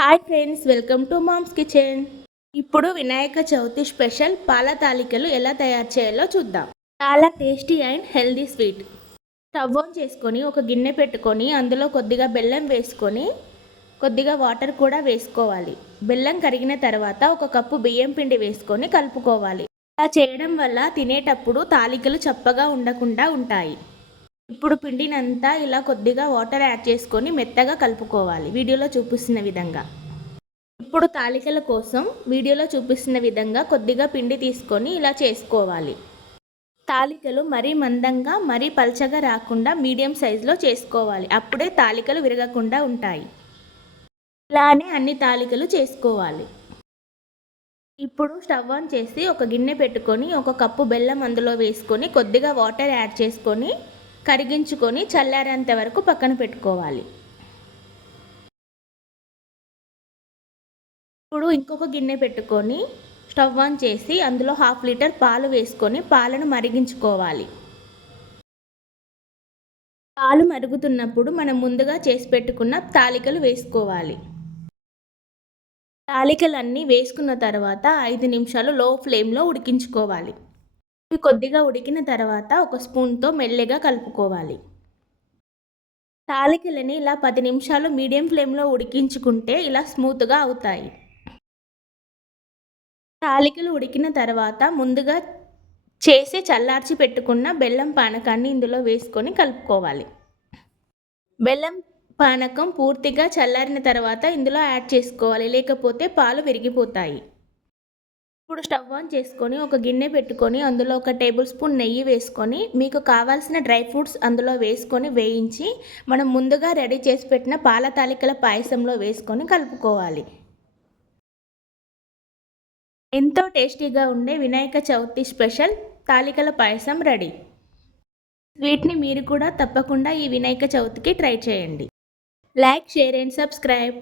Hi friends, welcome to mom's kitchen. ఇప్పుడు Vinayaka Chavithi special పాల తాలికలు ఎలా తయారు చేయాలో చూద్దాం. చాలా tasty and healthy sweet. Stove on చేసుకొని ఒక గిన్నె పెట్టుకొని అందులో కొద్దిగా బెల్లం వేసుకొని కొద్దిగా వాటర్ కూడా వేసుకోవాలి. బెల్లం కరిగిన తర్వాత ఒక కప్పు బియ్యం పిండి వేసుకొని కలుపుకోవాలి. ఇలా చేయడం వల్ల తినేటప్పుడు తాలికలు చప్పగా ఉండకుండా ఉంటాయి. ఇప్పుడు పిండినంతా ఇలా కొద్దిగా వాటర్ యాడ్ చేసుకొని మెత్తగా కలుపుకోవాలి వీడియోలో చూపిస్తున్న విధంగా. ఇప్పుడు తాలికల కోసం వీడియోలో చూపిస్తున్న విధంగా కొద్దిగా పిండి తీసుకొని ఇలా చేసుకోవాలి. తాలికలు మరీ మందంగా మరీ పల్చగా రాకుండా మీడియం సైజులో చేసుకోవాలి. అప్పుడే తాలికలు విరగకుండా ఉంటాయి. ఇలానే అన్ని తాలికలు చేసుకోవాలి. ఇప్పుడు స్టవ్ ఆన్ చేసి ఒక గిన్నె పెట్టుకొని ఒక కప్పు బెల్లం అందులో వేసుకొని కొద్దిగా వాటర్ యాడ్ చేసుకొని కరిగించుకొని చల్లారేంత వరకు పక్కన పెట్టుకోవాలి. ఇప్పుడు ఇంకొక గిన్నె పెట్టుకొని స్టవ్ ఆన్ చేసి అందులో 1/2 లీటర్ పాలు వేసుకొని పాలను మరిగించుకోవాలి. పాలు మరుగుతున్నప్పుడు మనం ముందుగా చేసి పెట్టుకున్న తాలికలు వేసుకోవాలి. తాలికలన్నీ వేసుకున్న తర్వాత 5 నిమిషాలు లో ఫ్లేమ్లో ఉడికించుకోవాలి. ఇవి కొద్దిగా ఉడికిన తర్వాత ఒక స్పూన్తో మెల్లగా కలుపుకోవాలి. తాలికలని ఇలా 10 నిమిషాలు మీడియం ఫ్లేమ్లో ఉడికించుకుంటే ఇలా స్మూత్గా అవుతాయి. తాలికలు ఉడికిన తర్వాత ముందుగా చేసి చల్లార్చి పెట్టుకున్న బెల్లం పానకాన్ని ఇందులో వేసుకొని కలుపుకోవాలి. బెల్లం పానకం పూర్తిగా చల్లారిన తర్వాత ఇందులో యాడ్ చేసుకోవాలి, లేకపోతే పాలు విరిగిపోతాయి. ఇప్పుడు స్టవ్ ఆన్ చేసుకొని ఒక గిన్నె పెట్టుకొని అందులో ఒక టేబుల్ స్పూన్ నెయ్యి వేసుకొని మీకు కావాల్సిన డ్రై ఫ్రూట్స్ అందులో వేసుకొని వేయించి మనం ముందుగా రెడీ చేసి పెట్టిన పాల తాలికల పాయసంలో వేసుకొని కలుపుకోవాలి. ఎంతో టేస్టీగా ఉండే వినాయక చవితి స్పెషల్ తాలికల పాయసం రెడీ. స్వీట్ని మీరు కూడా తప్పకుండా ఈ వినాయక చవితికి ట్రై చేయండి. Like, share and subscribe.